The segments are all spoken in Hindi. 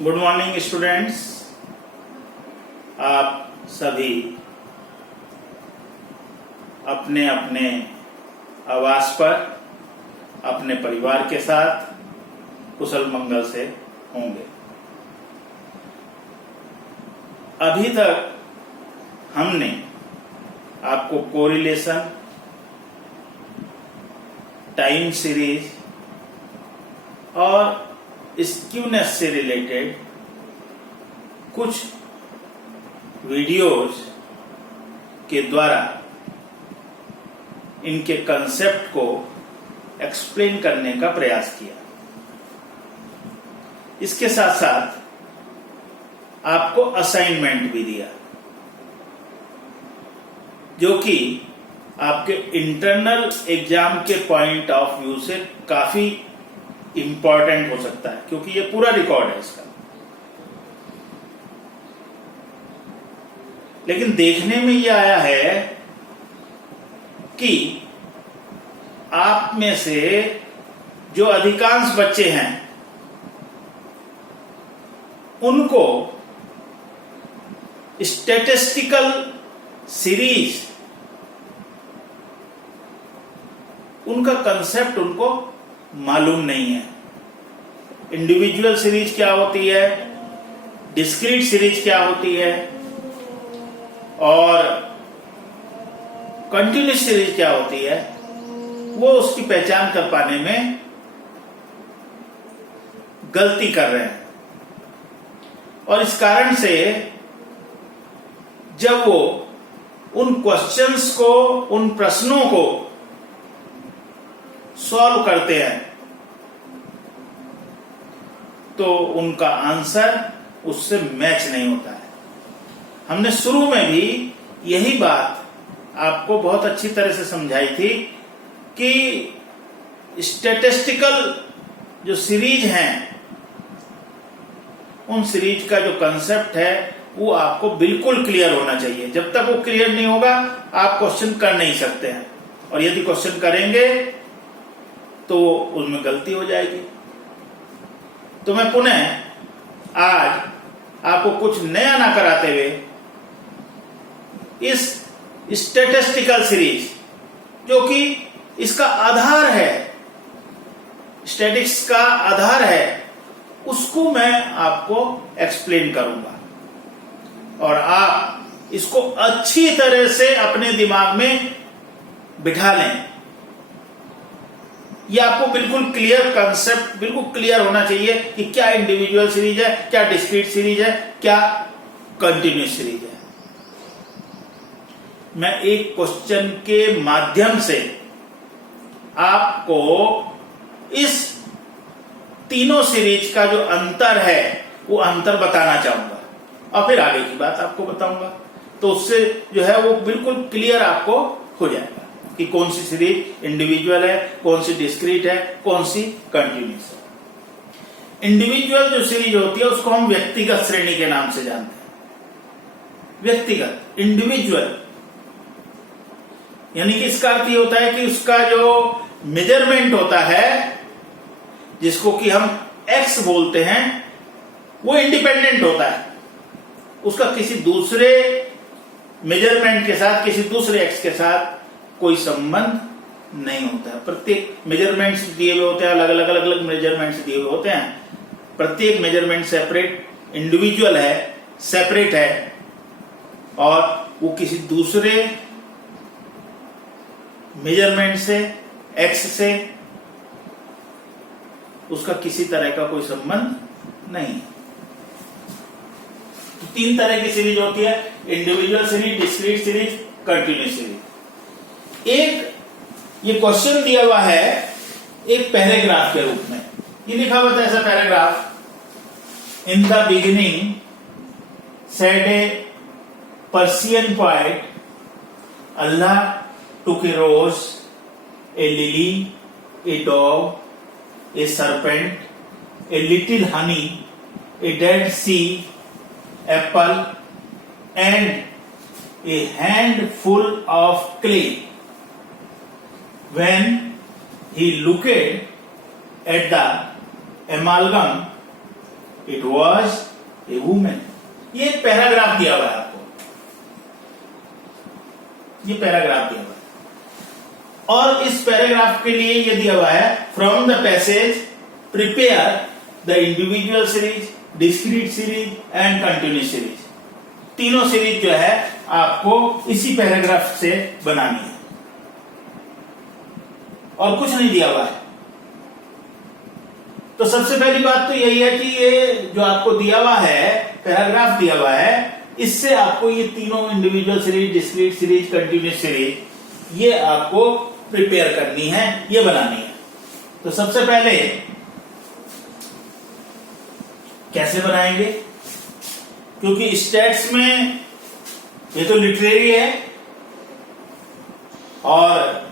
Good morning students. आप सभी अपने अपने आवास पर अपने परिवार के साथ कुशल मंगल से होंगे। अभी तक हमने आपको कोरिलेशन, टाइम सीरीज और स्क्यूनेस से रिलेटेड कुछ वीडियोज के द्वारा इनके कंसेप्ट को एक्सप्लेन करने का प्रयास किया। इसके साथ साथ आपको असाइनमेंट भी दिया, जो कि आपके इंटरनल एग्जाम के पॉइंट ऑफ व्यू से काफी इंपॉर्टेंट हो सकता है, क्योंकि ये पूरा रिकॉर्ड है इसका। लेकिन देखने में ये आया है कि आप में से जो अधिकांश बच्चे हैं उनको स्टैटिस्टिकल सीरीज, उनका कंसेप्ट उनको मालूम नहीं है। इंडिविजुअल सीरीज क्या होती है, डिस्क्रीट सीरीज क्या होती है और कंटिन्यूस सीरीज क्या होती है, वो उसकी पहचान कर पाने में गलती कर रहे हैं। और इस कारण से जब वो उन क्वेश्चंस को, उन प्रश्नों को सॉल्व करते हैं तो उनका आंसर उससे मैच नहीं होता है। हमने शुरू में भी यही बात आपको बहुत अच्छी तरह से समझाई थी कि स्टैटिस्टिकल जो सीरीज हैं, उन सीरीज का जो कंसेप्ट है वो आपको बिल्कुल क्लियर होना चाहिए। जब तक वो क्लियर नहीं होगा आप क्वेश्चन कर नहीं सकते हैं, और यदि क्वेश्चन करेंगे तो उसमें गलती हो जाएगी। तो मैं पुनः आज आपको कुछ नया ना कराते हुए इस स्टैटिस्टिकल सीरीज, जो कि इसका आधार है, स्टैटिस्टिक्स का आधार है, उसको मैं आपको एक्सप्लेन करूंगा और आप इसको अच्छी तरह से अपने दिमाग में बिठा लें। ये आपको बिल्कुल क्लियर कंसेप्ट, बिल्कुल क्लियर होना चाहिए कि क्या इंडिविजुअल सीरीज है, क्या डिस्क्रीट सीरीज है, क्या कंटिन्यूस सीरीज है। मैं एक क्वेश्चन के माध्यम से आपको इस तीनों सीरीज का जो अंतर है वो अंतर बताना चाहूंगा, और फिर आगे की बात आपको बताऊंगा। तो उससे जो है वो बिल्कुल क्लियर आपको हो जाएगा कि कौन सी सीरीज इंडिविजुअल है, कौन सी डिस्क्रीट है, कौन सी कंटिन्यूस है। इंडिविजुअल जो सीरीज होती है उसको हम व्यक्तिगत श्रेणी के नाम से जानते हैं। व्यक्तिगत, इंडिविजुअल, यानी कि इसका अर्थ ये होता है कि उसका जो मेजरमेंट होता है, जिसको कि हम एक्स बोलते हैं, वो इंडिपेंडेंट होता है। उसका किसी दूसरे मेजरमेंट के साथ, किसी दूसरे एक्स के साथ कोई संबंध नहीं होता है। प्रत्येक मेजरमेंट्स दिए हुए होते हैं, अलग अलग मेजरमेंट्स दिए हुए होते हैं। प्रत्येक मेजरमेंट सेपरेट, इंडिविजुअल है, सेपरेट है, और वो किसी दूसरे मेजरमेंट से, एक्स से, उसका किसी तरह का कोई संबंध नहीं। तो तीन तरह की सीरीज होती है, individual series, discrete series, continuous series. एक ये क्वेश्चन दिया हुआ है एक पैराग्राफ के रूप में, ये लिखा हुआ था ऐसा paragraph: in the beginning said A Persian poet, Allah took a rose, a lily, a dog, a serpent, a little honey, a dead sea apple, and a handful of clay. When he looked at the amalgam, it was a women. ये एक पैराग्राफ दिया हुआ है आपको, ये पैराग्राफ दिया हुआ है। और इस पैराग्राफ के लिए ये दिया हुआ है from the passage prepare the individual series, discrete series and continuous series. तीनों सीरीज जो है आपको इसी पैराग्राफ से बनानी है और कुछ नहीं दिया हुआ है। तो सबसे पहली बात तो यही है कि ये जो आपको दिया हुआ है, पैराग्राफ दिया हुआ है, इससे आपको ये तीनों individual series, discrete series, continuous series, ये आपको प्रिपेयर करनी है, ये बनानी है। तो सबसे पहले कैसे बनाएंगे, क्योंकि स्टैट्स में ये तो लिटरेरी है और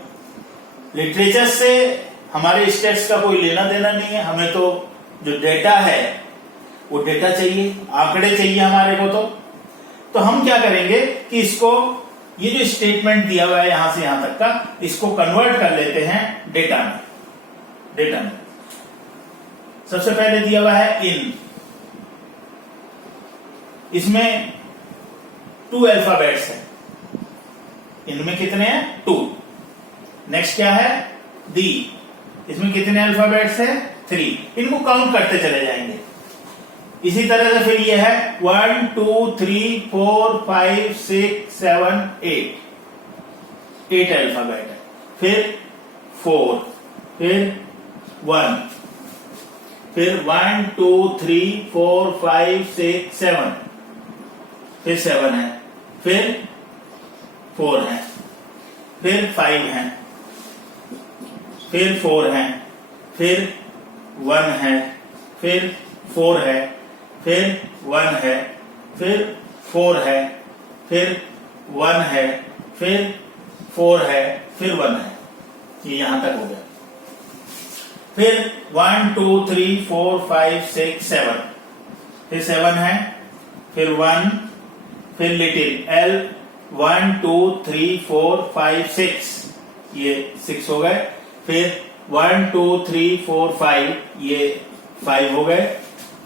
लिटरेचर से हमारे स्टैट्स का कोई लेना देना नहीं है। हमें तो जो डेटा है वो डेटा चाहिए, आंकड़े चाहिए हमारे को। तो हम क्या करेंगे कि इसको, ये जो स्टेटमेंट दिया हुआ है यहां से यहां तक का, इसको कन्वर्ट कर लेते हैं डेटा में। डेटा में सबसे पहले दिया हुआ है इन, इसमें 2 अल्फाबेट्स हैं, इनमें कितने हैं 2। नेक्स्ट क्या है दी, इसमें कितने अल्फाबेट्स हैं 3। इनको काउंट करते चले जाएंगे। इसी तरह से फिर ये है 1 2 3 4 5 6 7 8 अल्फाबेट है। फिर 4, फिर 1, फिर 1 2 3 4 5 6 7, फिर 7 है, फिर 4 है, फिर 5 है, फिर 4 है, फिर 1 है, फिर 4 है, फिर 1 है, फिर 4 है, फिर 1 है, फिर 4 है, फिर 1 है। ये यहां तक हो गया। फिर 1 2 3 4 5 6 7, फिर 7 है, फिर 1, फिर लिटिल L 1 2 3 4 5 6, ये 6 हो गए। फिर 1 2 3 4 5, ये 5 हो गए।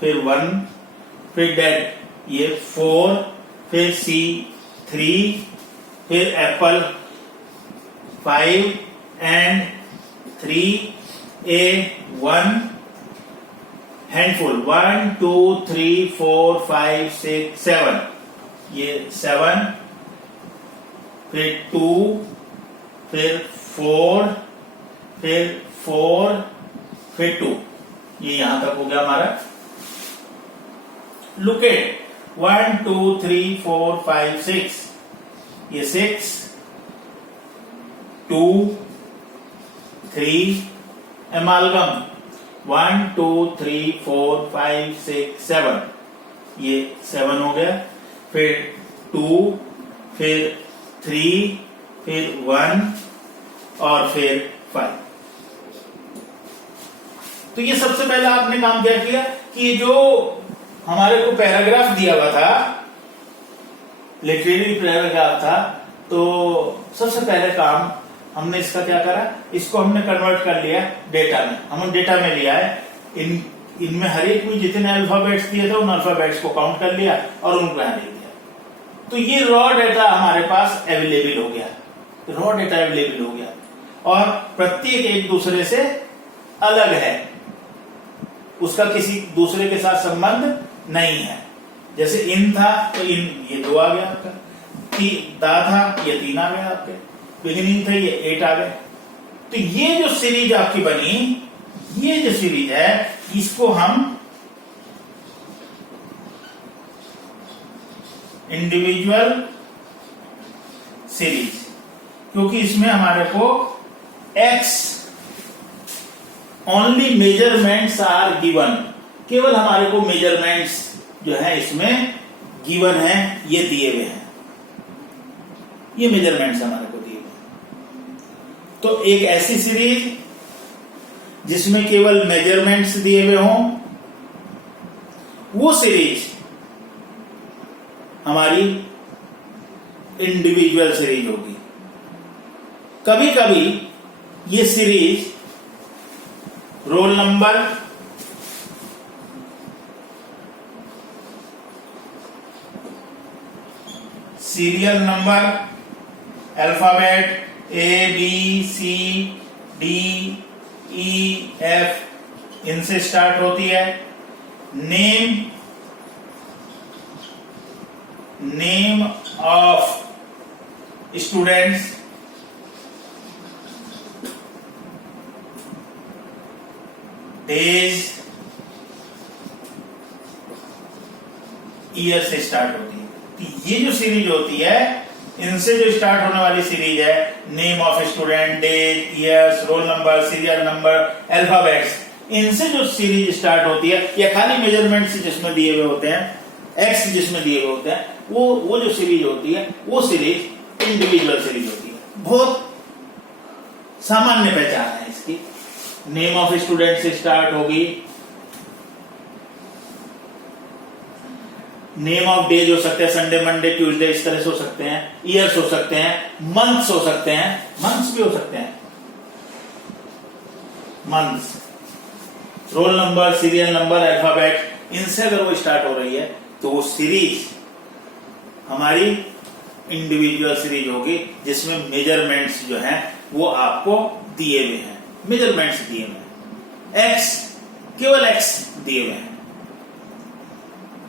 फिर 1, फिर डेड ये 4, फिर C 3, फिर एप्पल 5 एंड 3 A 1, हैंडफुल 1 2 3 4 5 6 7, ये 7, फिर 2, फिर 4, फिर 4, फिर 2, ये यहां तक हो गया हमारा। लुक एट 1 2 3 4 5 6, ये 6, 2 3, एमालगम 1 2 3 4 5 6 7, ये 7 हो गया। फिर 2, फिर 3, फिर 1 और फिर 5। तो ये सबसे पहला आपने काम क्या किया कि ये जो हमारे को पैराग्राफ दिया हुआ था, लिटरेरी पैराग्राफ था, तो सबसे पहले काम हमने इसका क्या करा, इसको हमने कन्वर्ट कर लिया डेटा में। हमने डेटा में लिया है, इनमें हर एक में जितने अल्फाबेट्स दिए थे उन अल्फाबेट्स को काउंट कर लिया और उनको यहां लिख दिया। तो ये रॉ डेटा हमारे पास अवेलेबल हो गया, रॉ डेटा अवेलेबल हो गया और प्रत्येक एक दूसरे से अलग है, उसका किसी दूसरे के साथ संबंध नहीं है। जैसे इन था तो इन, ये 2 आ गया आपका, दा था ये 3 आ गया आपके, बिगिनिंग थे ये 8 आ गए। तो ये जो सीरीज आपकी बनी, ये जो सीरीज है, इसको हम इंडिविजुअल सीरीज, क्योंकि इसमें हमारे को x only measurements are given, केवल हमारे को मेजरमेंट्स जो है इसमें गिवन है, ये दिए हुए हैं, ये मेजरमेंट्स हमारे को दिए हुए। तो एक ऐसी सीरीज जिसमें केवल मेजरमेंट्स दिए हुए हों, वो सीरीज हमारी इंडिविजुअल सीरीज होगी। कभी कभी ये series roll number, serial number alphabet A B C D E F इनसे स्टार्ट होती है। Name of students, days, year से स्टार्ट होती है। तो ये जो सीरीज होती है, इनसे जो स्टार्ट होने वाली सीरीज है, name of student, days, years, roll number, serial number, alphabets, इनसे जो सीरीज स्टार्ट होती है, या खाली मेजरमेंट्स जिसमें दिए हुए होते हैं, एक्स जिसमें दिए हुए होते हैं, वो जो सीरीज होती है, वो सीरीज इंडिविजुअल सीरीज होती है। बहुत सामान्य पहचान है इसकी। नेम ऑफ स्टूडेंट से स्टार्ट होगी, नेम ऑफ डेज हो सकते हैं, संडे, मंडे, ट्यूसडे, इस तरह से हो सकते हैं। ईयर्स हो सकते हैं, मंथ्स हो सकते हैं, मंथ्स भी हो सकते हैं, months, roll number, serial number, alphabet, इनसे अगर वो स्टार्ट हो रही है तो वो सीरीज हमारी इंडिविजुअल सीरीज होगी, जिसमें मेजरमेंट्स जो हैं वो आपको दिए हुए हैं, मेजरमेंट्स दिए हुए हैं, एक्स, केवल एक्स दिए हुए हैं,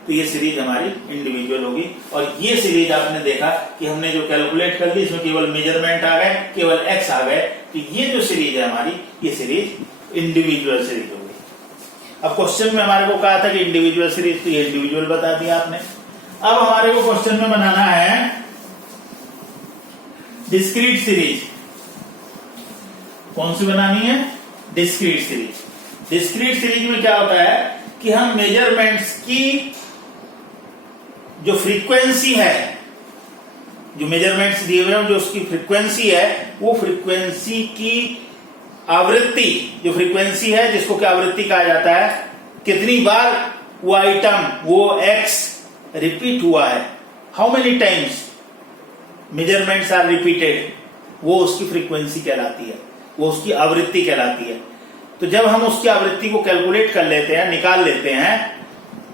तो ये सीरीज हमारी इंडिविजुअल होगी। और ये सीरीज आपने देखा कि हमने जो कैलकुलेट कर ली, इसमें केवल मेजरमेंट आ गए, केवल एक्स आ गए, तो ये जो सीरीज है हमारी, ये सीरीज इंडिविजुअल सीरीज होगी। अब क्वेश्चन में हमारे को कहा था कि इंडिविजुअल सीरीज, तो ये इंडिविजुअल बता दिया आपने। अब हमारे को क्वेश्चन में बनाना है डिस्क्रीट सीरीज। कौन सी बनानी है? Discrete series. डिस्क्रीट सीरीज में क्या होता है कि हम मेजरमेंट्स की जो फ्रीक्वेंसी है, जो मेजरमेंट्स दिए हुए हैं, जो उसकी फ्रीक्वेंसी है, वो फ्रीक्वेंसी की आवृत्ति, जो फ्रीक्वेंसी है जिसको क्या आवृत्ति कहा जाता है, कितनी बार वो आइटम, वो एक्स रिपीट हुआ है, how many times measurements are repeated, वो उसकी फ्रीक्वेंसी कहलाती है, वो उसकी आवृत्ति कहलाती है। तो जब हम उसकी आवृत्ति को कैलकुलेट कर लेते हैं, निकाल लेते हैं,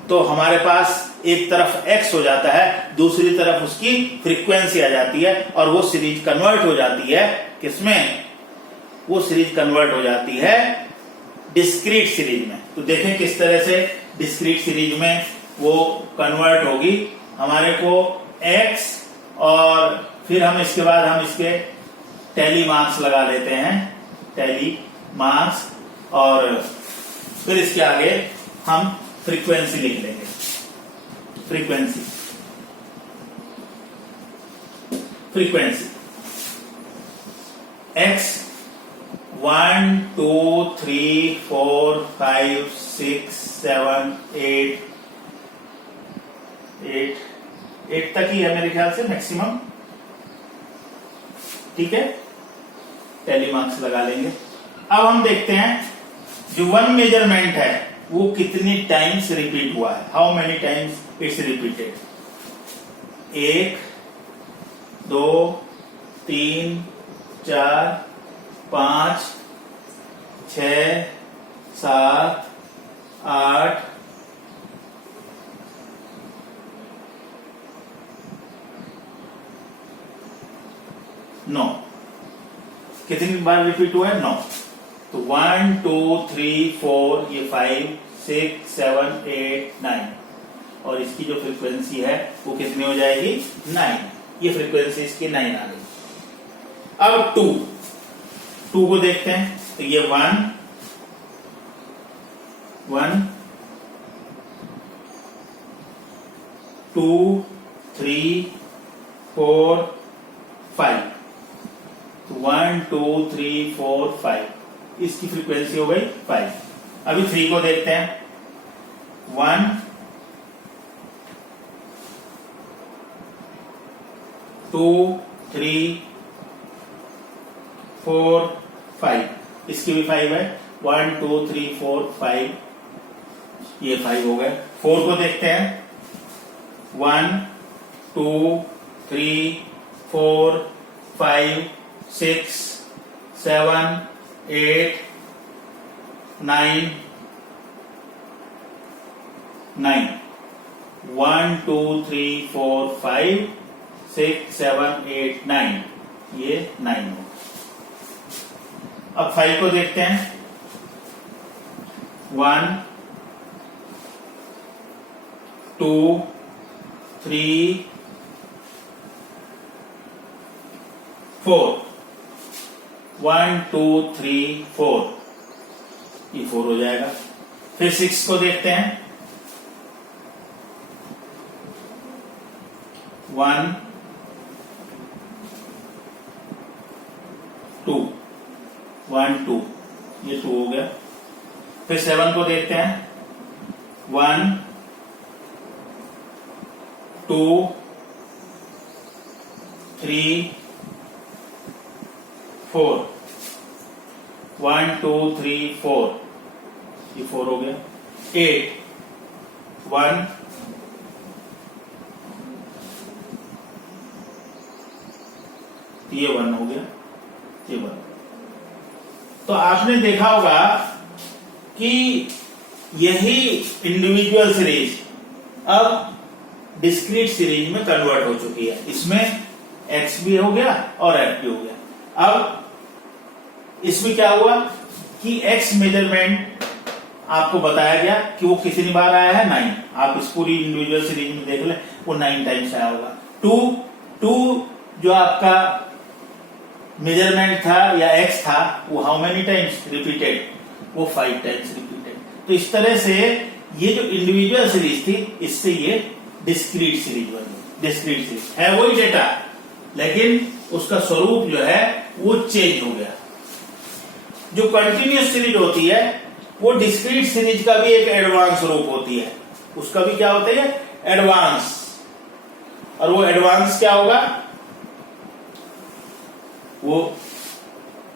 तो हमारे पास एक तरफ x हो जाता है, दूसरी तरफ उसकी फ्रीक्वेंसी आ जाती है, और वो सीरीज कन्वर्ट हो जाती है किसमें? वो सीरीज कन्वर्ट हो जाती है डिस्क्रीट सीरीज में। तो देखें किस तरह से डिस्क्रीट सीरीज में वो कन्वर्ट होगी। हमारे को x, और फिर हम इसके बाद हम इसके टैली मार्क्स लगा लेते हैं, टैली मार्क्स, और फिर इसके आगे हम फ्रीक्वेंसी लिख लेंगे। फ्रीक्वेंसी x 1 2 3 4 5 6 7 8 तक ही है मेरे ख्याल से मैक्सिमम। ठीक है, टैली मार्क्स लगा लेंगे। अब हम देखते हैं जो वन मेजरमेंट है वो कितनी टाइम्स रिपीट हुआ है, how many times it's repeated. 1 2 3 4 5 6 7 8 9, कितनी बार रिपीट हुआ है? 9। तो 1 2 3 4, ये 5 6 7 8 9, और इसकी जो फ्रीक्वेंसी है वो कितनी हो जाएगी? 9। ये फ्रीक्वेंसी इसकी 9 आ गई। अब 2 को देखते हैं। तो ये 1 2 3 4 5, तो 1 2 3 4 5, इसकी फ्रीक्वेंसी हो गई 5। अभी 3 को देखते हैं। 1 2 3 4 5, इसकी भी 5 है। 1 2 3 4 5, ये 5 हो गए। 4 को देखते हैं। 1 2 3 4 5 6 7 8 9 9, 1 2 3 4 5 6, 7, 8, 9, ये 9 हो। अब 5 को देखते हैं। 1, 2, 3, 4, 1, 2, 3, 4, ये 4 हो जाएगा। फिर 6 को देखते हैं। 1, 2, 1, 2, ये 2 हो गया। फिर 7 को देखते हैं। 1, 2, 3, 4, 1, 2, 3, 4, ये 4 हो गया। 8, 1, 1 हो गया, ये 1। तो आपने देखा होगा कि यही इंडिविजुअल सीरीज अब डिस्क्रीट सीरीज में कन्वर्ट हो चुकी है। इसमें x भी हो गया और f भी हो गया। अब इसमें क्या हुआ कि x मेजरमेंट आपको बताया गया कि वो कितनी बार आया है, 9। आप इस पूरी इंडिविजुअल सीरीज में देख लें, वो 9 टाइम्स आया होगा। 2 जो आपका मेजरमेंट था या x था, वो हाउ मेनी टाइम्स रिपीटेड, वो 5 टाइम्स रिपीटेड। तो इस तरह से ये जो इंडिविजुअल सीरीज थी, इससे ये डिस्क्रीट सीरीज बनी। डिस्क्रीट सीरीज है वही डेटा, लेकिन उसका स्वरूप जो है वो चेंज हो गया। जो कंटिन्यूअस सीरीज होती है, वो डिस्क्रीट सीरीज का भी एक एडवांस रूप होती है। उसका भी क्या होता है, एडवांस। और वो एडवांस क्या होगा, वो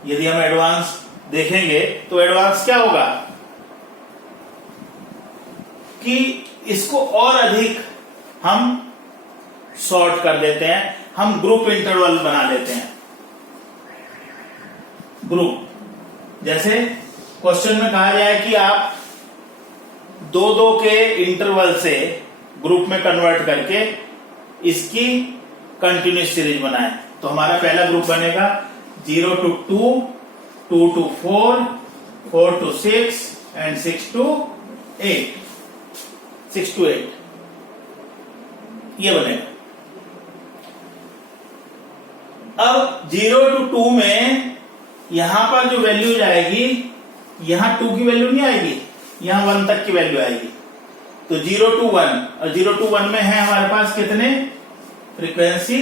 यदि हम एडवांस देखेंगे तो एडवांस क्या होगा कि इसको और अधिक हम सॉर्ट कर देते हैं, हम ग्रुप इंटरवल बना लेते हैं। ग्रुप, जैसे क्वेश्चन में कहा जाए कि आप 2-2 के इंटरवल से ग्रुप में कन्वर्ट करके इसकी कंटिन्यूस सीरीज बनाएं, तो हमारा पहला ग्रुप बनेगा 0 to 2, 2 to 4, 4 to 6 and 6 to 8, 6 to 8, ये बनेगा। अब 0 to 2 में यहां पर जो वैल्यू जाएगी, यहां 2 की वैल्यू नहीं आएगी, यहां 1 तक की वैल्यू आएगी। तो 0 to 1, और 0 to 1 में है हमारे पास कितने फ्रीक्वेंसी,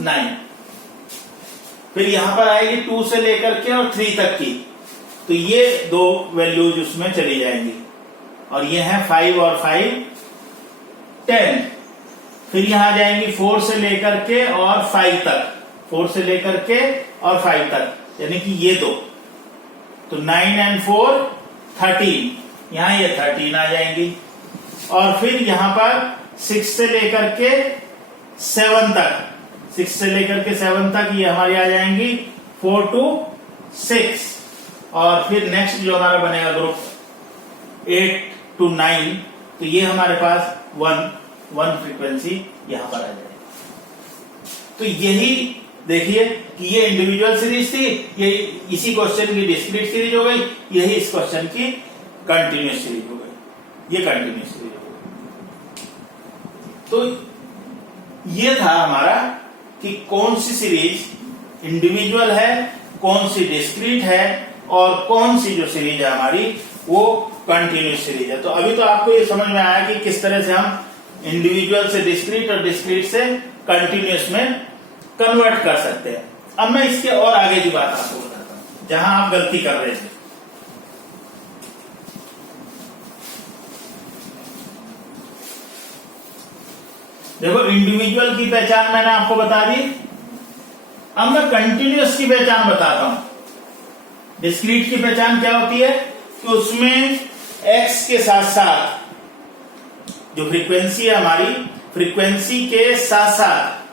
9। फिर यहां पर आएगी 2 से लेकर के और 3 तक की, तो ये 2 वैल्यूज उसमें चली जाएंगी। और ये है 5 और 5, 10। फिर यहां जाएंगी 4 से लेकर के और 5 तक, 4 से लेकर के और 5 तक, यानी कि ये 2। तो 9 and 4, 13, यहां ये 13 आ जाएंगी। और फिर यहां पर 6 से लेकर के 7 तक, 6 से लेकर के 7 तक ये हमारी आ जाएंगी 4 to 6। और फिर नेक्स्ट जो हमारा बनेगा ग्रुप 8 to 9, तो ये हमारे पास 1 फ्रीक्वेंसी यहां पर आ जाएगी। तो यही देखिए कि ये इंडिविजुअल सीरीज थी, ये इसी क्वेश्चन की डिस्क्रीट सीरीज हो गई, यही इस क्वेश्चन की कंटिन्यूस सीरीज हो गई, ये कंटिन्यूस सीरीज हो गई। तो ये था हमारा कि कौन सी सीरीज इंडिविजुअल है, कौन सी डिस्क्रीट है, और कौन सी जो सीरीज है हमारी वो कंटिन्यूस सीरीज है। तो अभी तो आपको ये समझ में आया कि किस तरह से हम इंडिविजुअल से डिस्क्रीट और डिस्क्रीट से कंटिन्यूस में कन्वर्ट कर सकते हैं। अब मैं इसके और आगे की बात आपको बताता हूं, जहां आप गलती कर रहे थे। देखो, इंडिविजुअल की पहचान मैंने आपको बता दी, अब मैं कंटिन्यूअस की पहचान बताता हूं। डिस्क्रीट की पहचान क्या होती है कि उसमें x के साथ साथ जो फ्रीक्वेंसी है हमारी, फ्रीक्वेंसी के साथ साथ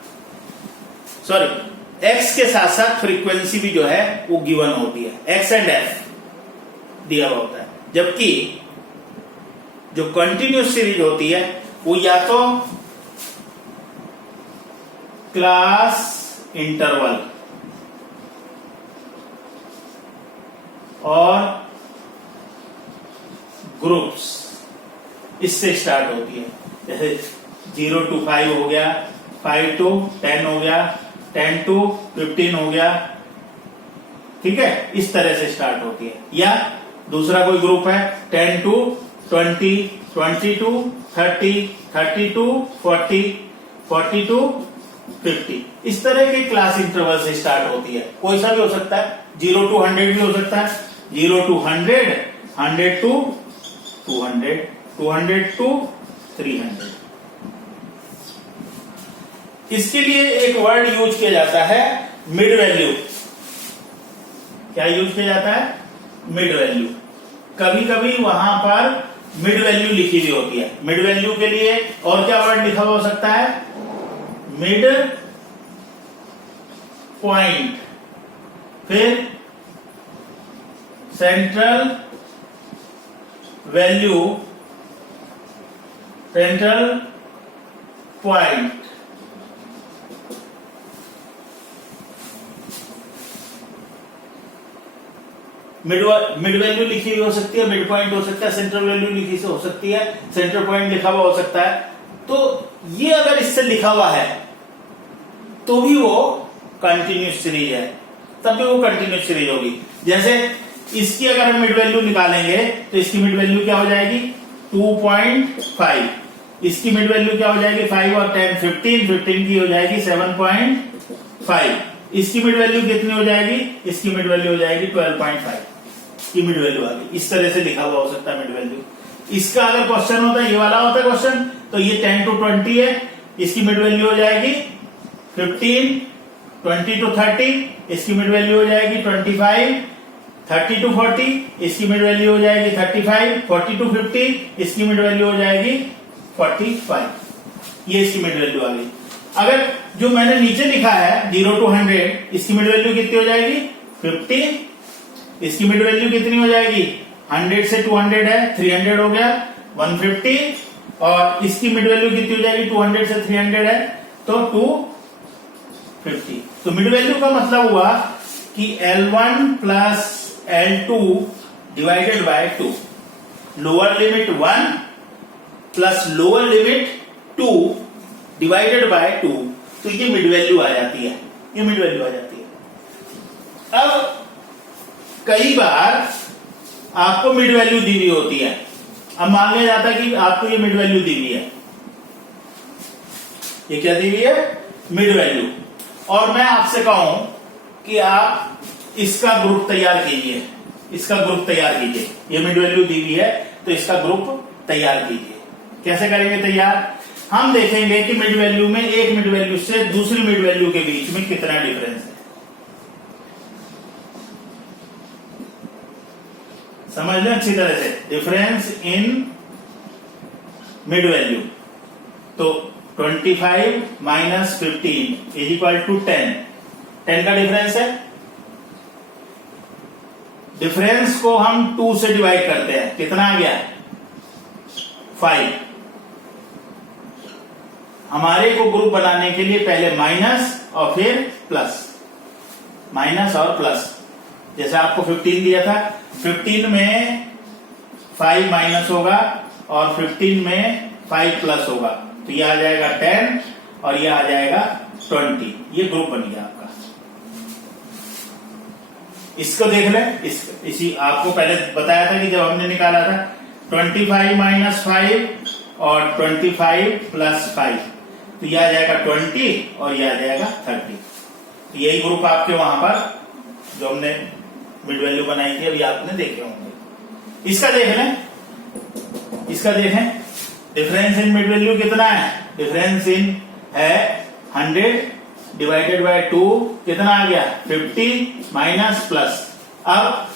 x के साथ साथ फ्रीक्वेंसी भी जो है वो गिवन होती है, x एंड f दिया हुआ होता है। जबकि जो कंटिन्यूस सीरीज होती है वो या तो क्लास इंटरवल और ग्रुप्स इससे स्टार्ट होती है। जैसे 0 to 5 हो गया, 5 to 10 हो गया, 10 to 15 हो गया, ठीक है, इस तरह से स्टार्ट होती है। या दूसरा कोई ग्रुप है 10 to 20, 20 to 30, 30 to 40, 40 to 50, इस तरह के क्लास इंटरवल से स्टार्ट होती है। कोई सा भी हो सकता है, 0 to 100 भी हो सकता है, 0 to 100, 100 to 200, 200 to 300। इसके लिए एक वर्ड यूज किया जाता है मिड वैल्यू। क्या यूज किया जाता है? Mid value. कभी कभी वहां पर मिड वैल्यू लिखी हुई होती है। मिड वैल्यू के लिए और क्या वर्ड लिखा हुआ हो सकता है? मिड पॉइंट, फिर central value, central point, mid value लिखी हुई हो सकती है, मिड पॉइंट हो सकता है, सेंट्रल वैल्यू लिखी से हो सकती है, सेंट्रल पॉइंट लिखा हुआ हो सकता है। तो ये अगर इससे लिखा हुआ है तो भी वो कंटिन्यूस सीरीज है, तब भी वो कंटिन्यूस सीरीज होगी। जैसे इसकी अगर हम मिड वैल्यू निकालेंगे तो इसकी मिड वैल्यू क्या हो जाएगी? 2.5। इसकी मिड वैल्यू क्या हो जाएगी? 5 और 10 15, 15 की हो जाएगी 7.5। इसकी मिड वैल्यू कितनी हो जाएगी? इसकी मिड वैल्यू हो जाएगी 12.5 की मिड वैल्यू आ गई। इस तरह से लिखा हुआ हो सकता है मिड वैल्यू। इसका अगर क्वेश्चन होता है, ये वाला होता है क्वेश्चन, तो ये 10 to 20 है, इसकी मिड वैल्यू हो जाएगी 15, 20 to 30, इसकी मिड वैल्यू हो जाएगी 25, 30 to 40, इसकी मिड वैल्यू हो जाएगी 35, 40 to 50, इसकी मिड वैल्यू हो जाएगी 45। ये इसकी मिड वैल्यू आ गई। अगर जो मैंने नीचे लिखा है 0 to 100, इसकी मिड वैल्यू कितनी हो जाएगी? 50। इसकी मिड वैल्यू कितनी हो जाएगी? 100 से 200 है, 300 हो गया, 150। और इसकी मिड वैल्यू कितनी हो जाएगी? 200 से 300 है तो 250। तो मिड वैल्यू का मतलब हुआ कि L1 plus L2 divided by 2, lower limit 1 plus lower limit 2 divided by 2, तो ये मिड वैल्यू आ जाती है। ये मिड वैल्यू आ जाती है। अब कई बार आपको मिड वैल्यू दी हुई होती है। अब मान लिया जाता है कि आपको ये मिड वैल्यू दी हुई है, ये क्या दी हुई है? Mid value. और मैं आपसे कहूं कि आप इसका ग्रुप तैयार कीजिए, इसका ग्रुप तैयार कीजिए। ये मिड वैल्यू दी हुई है तो इसका ग्रुप तैयार कीजिए। कैसे करेंगे तैयार? हम देखेंगे कि मिड वैल्यू में एक मिड वैल्यू से दूसरी मिड वैल्यू के बीच में कितना डिफरेंस है। समझ लें अच्छी तरह से, डिफरेंस इन मिड वैल्यू। तो 25 माइनस 15 इज इक्वल टू 10। 10 का डिफरेंस है। डिफरेंस को हम 2 से डिवाइड करते हैं, कितना आ गया? 5। हमारे को ग्रुप बनाने के लिए पहले माइनस और फिर प्लस, माइनस और प्लस। जैसे आपको 15 दिया था, 15 में 5 माइनस होगा और 15 में 5 प्लस होगा, तो ये आ जाएगा 10 और ये आ जाएगा 20। ये ग्रुप बन गया आपका। इसको देख लें, इसी आपको पहले बताया था कि जब हमने निकाला था 25 माइनस 5 और 25 प्लस 5, तो ये आ जाएगा 20 और ये आ जाएगा 30। तो यही ग्रुप आपके वहां पर जो हमने मिड वैल्यू बनाई थी अभी आपने देखे होंगे। इसका देख लें, इसका देखें, डिफरेंस इन मिड वैल्यू कितना है? डिफरेंस इन है 100 डिवाइडेड बाय 2, कितना आ गया? 50 माइनस प्लस। अब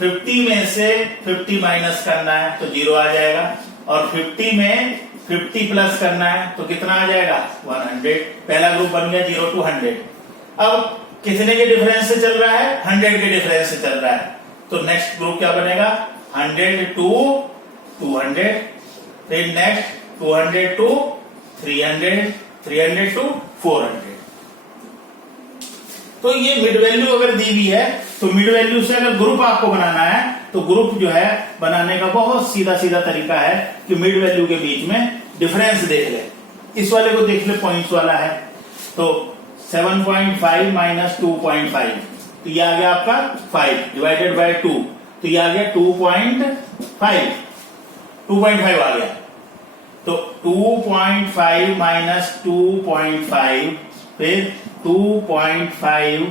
50 में से 50 माइनस करना है तो 0 आ जाएगा, और 50 में 50 प्लस करना है तो कितना आ जाएगा? 100। पहला ग्रुप बन गया 0 to 100। अब कितने के डिफरेंस से चल रहा है? 100 के डिफरेंस से चल रहा है, तो नेक्स्ट ग्रुप क्या बनेगा? 100 to 200, फिर नेक्स्ट 200 to 300, 300 to 400। तो ये मिड वैल्यू अगर दी हुई है तो मिड वैल्यू से अगर ग्रुप आपको बनाना है तो ग्रुप जो है बनाने का बहुत सीधा सीधा तरीका है कि मिड वैल्यू के बीच में डिफरेंस देख ले। इस वाले को देख ले, पॉइंट्स वाला है, तो 7.5 माइनस 2.5, तो ये आ गया आपका 5 डिवाइडेड बाय 2, तो ये आ गया 2.5 आ गया। तो 2.5 माइनस 2.5 फिर 2.5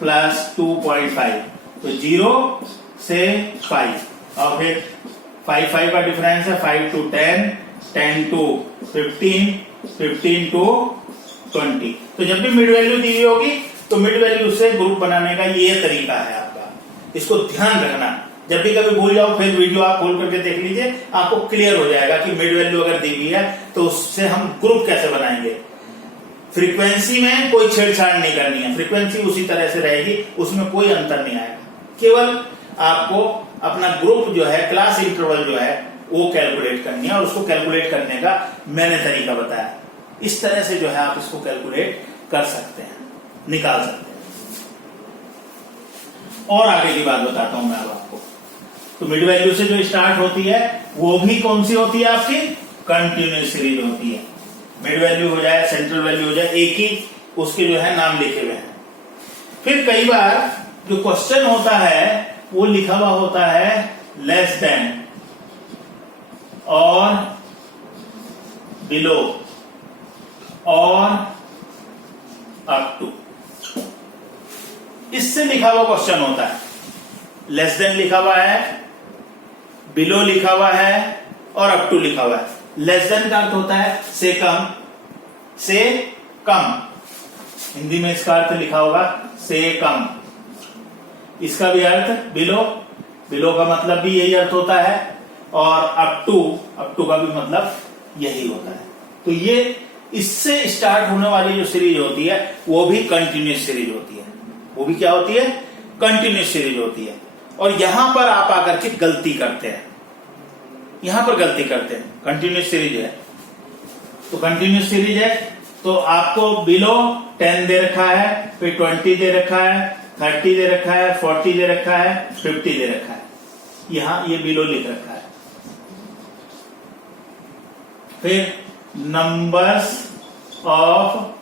प्लस 2.5, तो 0 से 5 और फिर 5 का डिफरेंस है 5 to 10, 10 to 15, 15 to 20। तो जब भी मिड वैल्यू दी हुई होगी तो मिड वैल्यू से ग्रुप बनाने का ये तरीका है आपका, इसको ध्यान रखना। जब भी कभी भूल जाओ फिर वीडियो आप खोल करके देख लीजिए, आपको क्लियर हो जाएगा कि मिड वैल्यू अगर दी हुई है तो उससे हम ग्रुप कैसे बनाएंगे। फ्रीक्वेंसी में कोई छेड़छाड़ नहीं करनी है, फ्रीक्वेंसी उसी तरह से रहेगी, उसमें कोई अंतर नहीं आएगा। केवल आपको अपना ग्रुप जो है, क्लास इंटरवल जो है वो कैलकुलेट करनी है, और उसको कैलकुलेट करने का मैंने तरीका बताया। इस तरह से जो है आप इसको कैलकुलेट कर सकते हैं, निकाल सकते हैं। और आगे की बात बताता हूं मैं अब आपको। तो मिड वैल्यू से जो स्टार्ट होती है वो भी कौन सी होती है आपकी? कंटिन्यूअस सीरीज होती है। मिड वैल्यू हो जाए, सेंट्रल वैल्यू हो जाए, एक ही उसके जो है नाम लिखे हुए हैं। फिर कई बार जो क्वेश्चन होता है वो लिखा हुआ होता है लेस देन और बिलो और अप टू, इससे लिखा हुआ क्वेश्चन होता है। लेस देन लिखा हुआ है, बिलो लिखा हुआ है और अप टू लिखा हुआ है। लेस देन का अर्थ होता है से कम, से कम, हिंदी में इसका अर्थ लिखा होगा से कम। इसका भी अर्थ बिलो, बिलो का मतलब भी यही अर्थ होता है, और अप टू का भी मतलब यही होता है। तो ये इससे स्टार्ट होने वाली जो सीरीज होती है वो भी कंटिन्यूअस सीरीज होती है। वो भी क्या होती है? कंटिन्यूअस सीरीज होती है। और यहां पर आप आकर के गलती करते हैं, यहां पर गलती करते हैं। कंटिन्यूअस सीरीज है तो कंटिन्यूअस सीरीज है तो आपको बिलो 10 दे रखा है, फिर 20 दे रखा है, 30 दे रखा है, 40 दे रखा है, 50 दे रखा है। यहां ये बिलो लिख रखा है। फिर नंबर्स ऑफ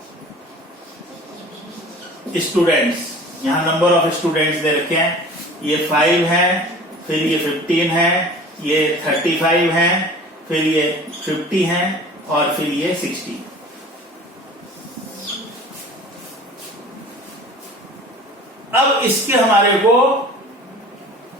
स्टूडेंट्स, यहां नंबर ऑफ स्टूडेंट्स दे रखे हैं। ये 5 है, फिर ये 15 है, ये 35 है, फिर ये 50 है और फिर ये 60। अब इसके हमारे को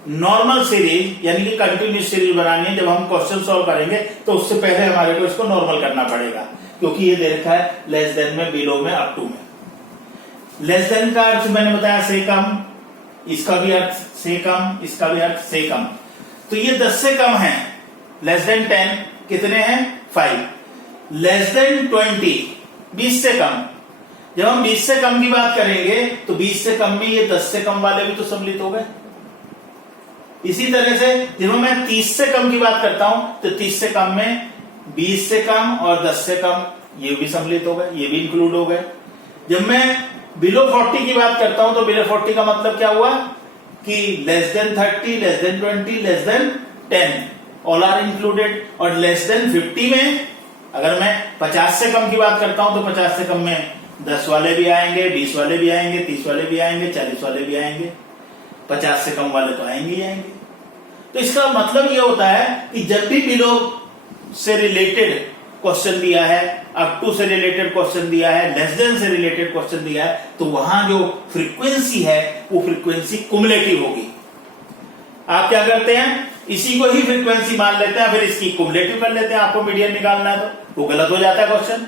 नॉर्मल सीरीज यानी कि कंटिन्यूअस सीरीज बनानी है। जब हम क्वेश्चन सॉल्व करेंगे तो उससे पहले हमारे को इसको नॉर्मल करना पड़ेगा, क्योंकि ये दे रखा है लेस देन में, बिलो में, अप टू में। लेस देन का अर्थ मैंने बताया से कम, इसका भी अर्थ से कम, इसका भी अर्थ से कम। तो ये 10 से कम है। लेस देन 10 कितने हैं? 5। लेस देन 20 20 से कम। जब हम 20 से कम की बात करेंगे तो 20 से कम में ये 10 से कम वाले भी तो सम्मिलित हो गए। इसी तरह से जब मैं 30 से कम की बात करता हूं तो 30 से कम में 20 से कम और 10 से कम ये भी सम्मिलित हो गए, ये भी इंक्लूड हो गए। जब मैं बिलो 40 की बात करता हूं तो बिलो 40 का मतलब क्या हुआ कि less than 30, less than 20, less than 10 all are included. और लेस देन 50 में अगर मैं 50 से कम की बात करता हूं तो 50 से कम में 10 वाले भी आएंगे, 20 वाले भी आएंगे, 30 वाले भी आएंगे, 40 वाले भी आएंगे, 50 से कम वाले तो आएंगे ही आएंगे। तो इसका मतलब ये होता है कि जब भी बिलो से रिलेटेड क्वेश्चन दिया है, अप टू से रिलेटेड क्वेश्चन दिया है, लेस देन से रिलेटेड क्वेश्चन दिया है, तो वहां जो फ्रीक्वेंसी है वो फ्रीक्वेंसी कुमुलेटिव होगी। आप क्या करते हैं? इसी को ही फ्रीक्वेंसी मान लेते हैं, फिर इसकी कुमुलेटिव कर लेते हैं। आपको मीडियन निकालना है तो वो गलत हो जाता है क्वेश्चन।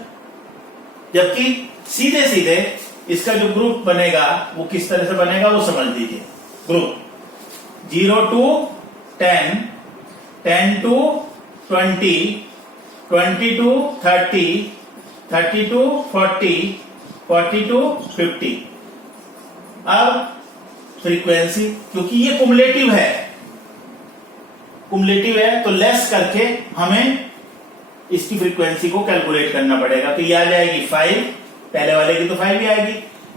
जबकि सीधे सीधे इसका जो ग्रुप बनेगा वो किस तरह से बनेगा वो समझ लीजिए। Group 0 to 10, 10 to 20, 20 to 30, 30 to 40, 40 to 50। अब फ्रीक्वेंसी, क्योंकि ये कुमुलेटिव है तो लेस करके हमें इसकी फ्रीक्वेंसी को कैलकुलेट करना पड़ेगा। तो ये आ जाएगी 5, पहले वाले की तो 5 ही आएगी।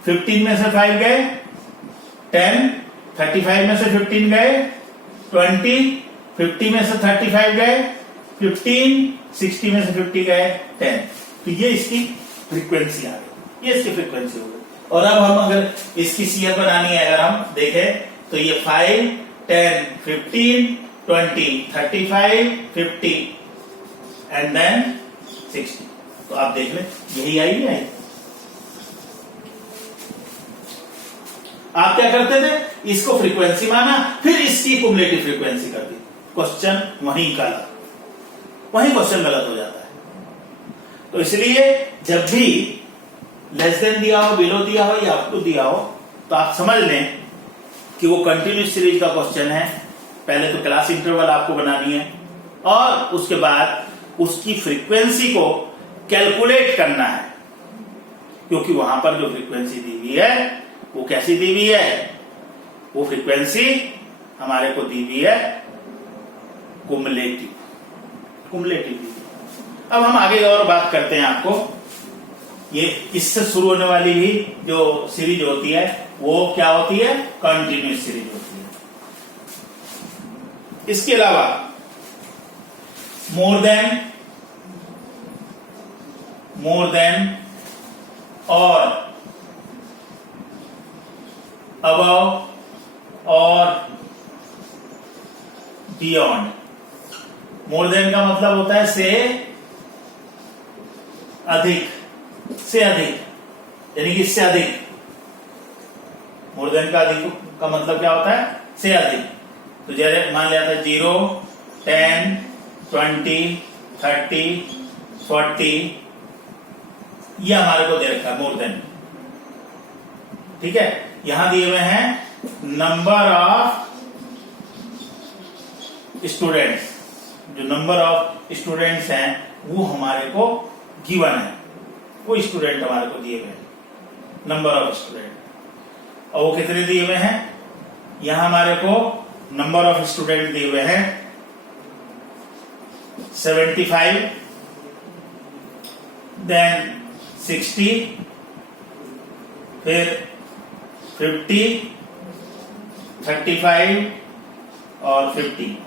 15 में से 5 गए 10, 35 में से 15 गए 20, 50 में से 35 गए 15, 60 में से 50 गए 10। तो ये इसकी फ्रीक्वेंसी आ गई, ये इसकी फ्रीक्वेंसी हो गई। और अब हम अगर इसकी सीएफ बनानी है, अगर हम देखें तो ये 5, 10, 15, 20, 35, 50 एंड देन 60। तो आप देख लें यही आई नहीं आई। आप क्या करते थे, इसको फ्रीक्वेंसी माना, फिर इसकी कुमुलेटिव फ्रीक्वेंसी कर दी, क्वेश्चन वहीं का वहीं क्वेश्चन गलत हो जाता है। तो इसलिए जब भी लेस देन दिया हो, बिलो दिया हो या अप टू दिया हो, तो आप समझ लें कि वो कंटिन्यूस सीरीज का क्वेश्चन है। पहले तो क्लास इंटरवल आपको बनानी है और उसके बाद उसकी फ्रीक्वेंसी को कैलकुलेट करना है, क्योंकि वहां पर जो फ्रीक्वेंसी दी हुई है वो कैसी दी हुई है, वो फ्रीक्वेंसी हमारे को दी हुई है कुमुलेटिव दी हुई। अब हम आगे और बात करते हैं। आपको ये इससे शुरू होने वाली भी जो सीरीज होती है वो क्या होती है, कंटिन्यूस सीरीज होती है। इसके अलावा मोर देन और अबव और बियॉन्ड। मोर देन का मतलब होता है से अधिक, यानी कि इससे अधिक। मोर देन का अधिक का मतलब क्या होता है, से अधिक। तो जैसे मान लिया था 0, 10, 20, 30, 40, ये हमारे को दे रखा है मोर देन। ठीक है, यहां दिए हुए हैं नंबर ऑफ स्टूडेंट्स। जो नंबर ऑफ स्टूडेंट्स हैं वो हमारे को गिवन है, वो स्टूडेंट हमारे को दिए हुए हैं, नंबर ऑफ स्टूडेंट। और वो कितने दिए हुए हैं, यहां हमारे को नंबर ऑफ स्टूडेंट दिए हुए हैं 75, देन 60, फिर 50, 35 और 50,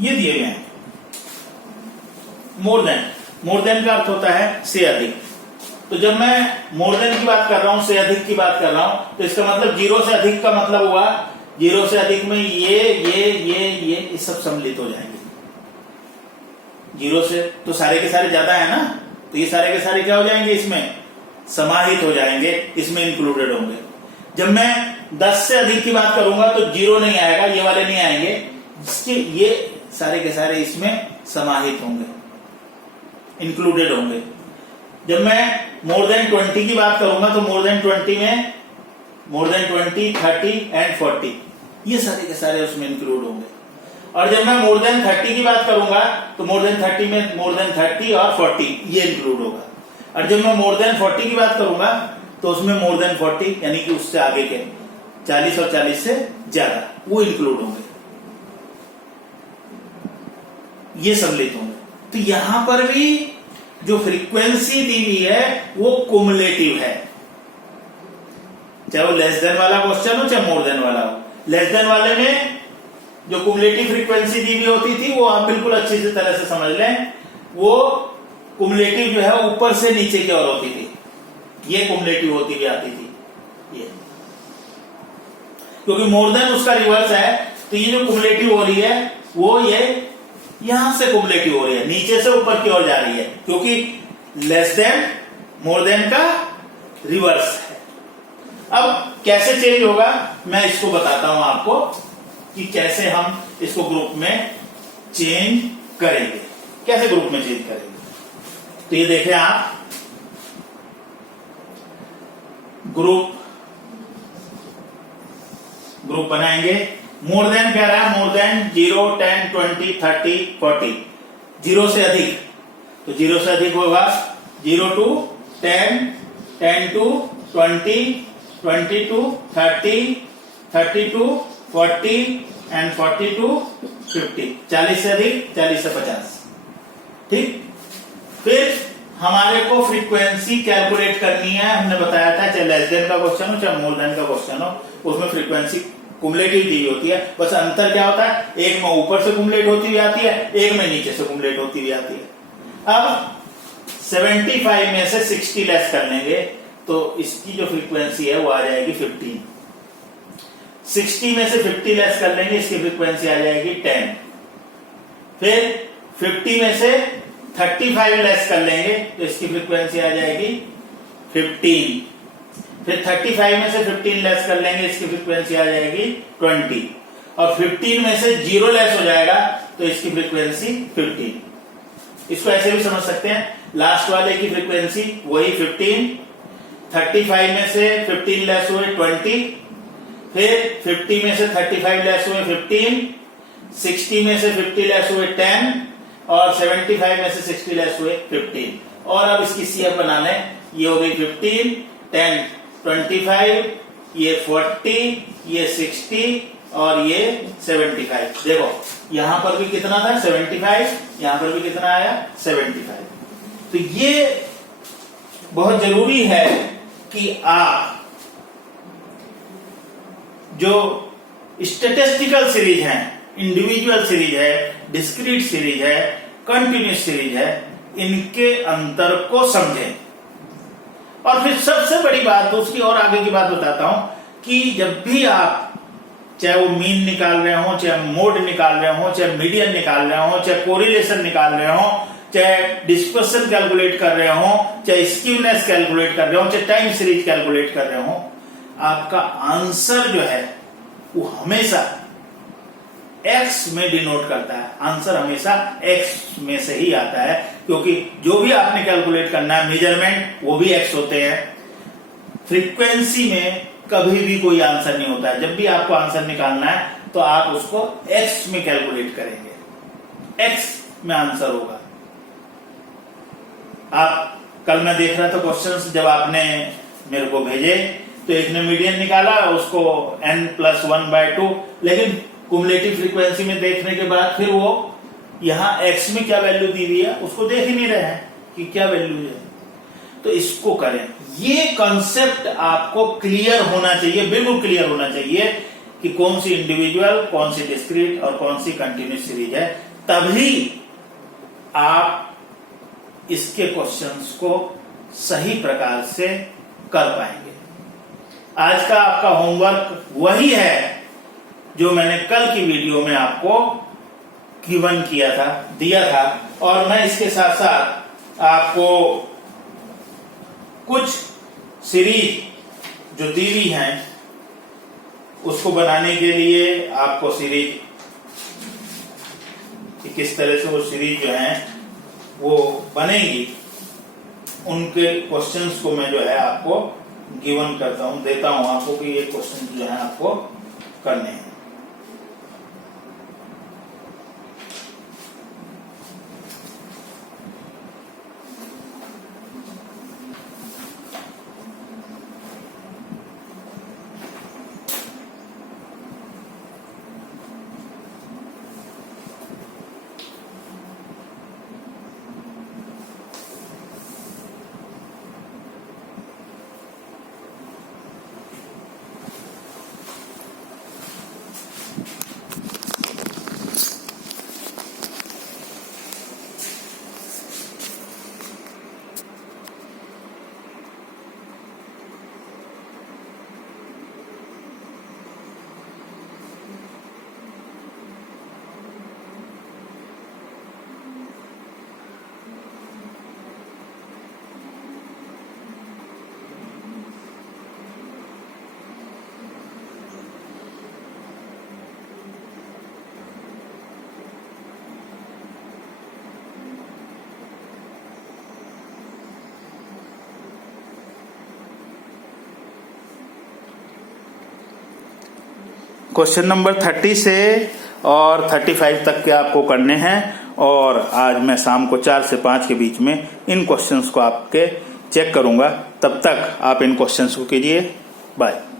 ये दिए गए हैं। मोर देन का अर्थ होता है से अधिक। तो जब मैं मोर देन की बात कर रहा हूं, से अधिक की बात कर रहा हूं, तो इसका मतलब 0 से अधिक का मतलब हुआ 0 से अधिक में ये सब सम्मिलित हो जाएंगे। 0 से तो सारे के सारे ज्यादा है ना, तो ये सारे के सारे क्या हो जाएंगे, इसमें समाहित हो जाएंगे, इसमें इंक्लूडेड होंगे। जब मैं 10 से अधिक की बात करूंगा तो 0 नहीं आएगा, ये वाले नहीं आएंगे, जिसके ये सारे के सारे इसमें समाहित होंगे, इंक्लूडेड होंगे। जब मैं मोर देन 20 की बात करूंगा तो मोर देन 20 में मोर देन 20, 30 एंड 40, ये सारे के सारे उसमें इंक्लूड होंगे। और जब मैं मोर देन 30 की बात करूंगा तो मोर देन 30 में मोर देन 30 और 40 ये इंक्लूड होगा। और जब मैं मोर देन 40 की बात करूंगा तो उसमें मोर देन 40 यानी कि उससे आगे के 40 और 40 से ज्यादा वो इंक्लूड होंगे, ये सम्मिलित होंगे। तो यहां पर भी जो फ्रीक्वेंसी दी हुई है वो कुमुलेटिव है, चाहे वो लेस देन वाला क्वेश्चन हो चाहे मोर देन वाला हो। लेस देन वाले में जो कुमुलेटिव फ्रीक्वेंसी दी हुई होती थी वो आप बिल्कुल अच्छी तरह से समझ लें, वो कुमुलेटिव जो है ऊपर से नीचे की ओर होती थी, ये कुमुलेटिव होती हुई आती थी ये, क्योंकि मोर देन उसका रिवर्स है। तो ये जो कुमुलेटिव हो रही है वो ये यहां से कुमुलेटिव हो रही है, नीचे से ऊपर की ओर जा रही है, क्योंकि लेस देन मोर देन का रिवर्स है। अब कैसे चेंज होगा मैं इसको बताता हूं आपको कि कैसे हम इसको ग्रुप में चेंज करेंगे, कैसे ग्रुप में चेंज करेंगे। तो ये देखें आप, ग्रुप बनाएंगे। मोर देन कह रहा है, मोर देन 0, 10, 20, 30, 40, 0 से अधिक, तो 0 से अधिक होगा 0 to 10, 10 to 20, 20 to 30, 30 to 40 and 40 to 50, 40 से अधिक 40 से 50। ठीक। फिर हमारे को फ्रीक्वेंसी कैलकुलेट करनी है, हमने बताया था चाहे लेस देन का क्वेश्चन हो चाहे मोर देन का क्वेश्चन हो, उसमें फ्रीक्वेंसी कुमुलेटिव दी होती है। बस अंतर क्या होता है, एक में ऊपर से कुमुलेट होती हुई आती है, एक में नीचे से कुमुलेट होती हुई आती है। अब 75 में से 60 लेस कर लेंगे तो इसकी जो फ्रीक्वेंसी है वो आ जाएगी 15। 60 में से 50 लेस कर लेंगे, इसकी फ्रीक्वेंसी आ जाएगी 10। फिर 50 में से 35 लेस कर लेंगे तो इसकी फ्रीक्वेंसी आ जाएगी 15। फिर 35 में से 15 लेस कर लेंगे, इसकी फ्रीक्वेंसी आ जाएगी 20। और 15 में से 0 लेस हो जाएगा तो इसकी फ्रीक्वेंसी 15। इसको ऐसे भी समझ सकते हैं, लास्ट वाले की फ्रीक्वेंसी वही 15, 35 में से 15 लेस हुए 20, फिर 50 में से 35 लेस हुए 15, 60 में से 50 लेस हुए 10 और 75 में से 60 लेस हुए 15। और अब इसकी सीएफ बना लें, ये हो गई 15, 10 25, ये 40, ये 60 और ये 75। देखो यहां पर भी कितना था 75, यहां पर भी कितना आया 75। तो ये बहुत जरूरी है कि आप जो स्टैटिस्टिकल सीरीज है, इंडिविजुअल सीरीज है, डिस्क्रीट सीरीज है, कंटिन्यूस सीरीज है, इनके अंतर को समझें। और फिर सबसे बड़ी बात, दूसरी और आगे की बात बताता हूं कि जब भी आप चाहे वो मीन निकाल रहे हो, चाहे मोड निकाल रहे हो, चाहे मीडियन निकाल रहे हो, चाहे कोरिलेशन निकाल रहे हो, चाहे डिस्पर्सन कैलकुलेट कर रहे हो, चाहे स्क्यूनेस कैलकुलेट कर रहे हो, चाहे टाइम सीरीज कैलकुलेट कर रहे हो, आपका आंसर जो है वो हमेशा एक्स में डिनोट करता है। आंसर हमेशा एक्स में से ही आता है, क्योंकि जो भी आपने कैलकुलेट करना है मेजरमेंट वो भी एक्स होते हैं। फ्रीक्वेंसी में कभी भी कोई आंसर नहीं होता है। जब भी आपको आंसर निकालना है तो आप उसको एक्स में कैलकुलेट करेंगे, एक्स में आंसर होगा। आप कल मैं देख रहा था क्वेश्चंस, जब आपने मेरे को भेजे तो एक ने मीडियन निकाला, उसको n+1/2, लेकिन कुमुलेटिव फ्रीक्वेंसी में देखने के बाद फिर वो यहां x में क्या वैल्यू दी हुई है उसको देख ही नहीं रहे हैं कि क्या वैल्यू है। तो इसको करें, ये कॉन्सेप्ट आपको क्लियर होना चाहिए, बिल्कुल क्लियर होना चाहिए कि कौन सी इंडिविजुअल, कौन सी डिस्क्रीट और कौन सी कंटिन्यूस सीरीज है। तभी आप इसके क्वेश्चंस को सही प्रकार से कर पाएंगे। आज का आपका होमवर्क वही है जो मैंने कल की वीडियो में आपको गिवन किया था, दिया था। और मैं इसके साथ साथ आपको कुछ सीरीज जो दी हुई हैं उसको बनाने के लिए आपको सीरीज किस तरह से वो सीरीज जो है वो बनेगी, उनके क्वेश्चंस को मैं जो है आपको गिवन करता हूं, देता हूं आपको कि ये क्वेश्चन जो है आपको करने हैं। क्वेश्चन नंबर 30 से और 35 तक के आपको करने हैं। और आज मैं शाम को 4 से 5 के बीच में इन क्वेश्चंस को आपके चेक करूंगा। तब तक आप इन क्वेश्चंस को कीजिए। बाय।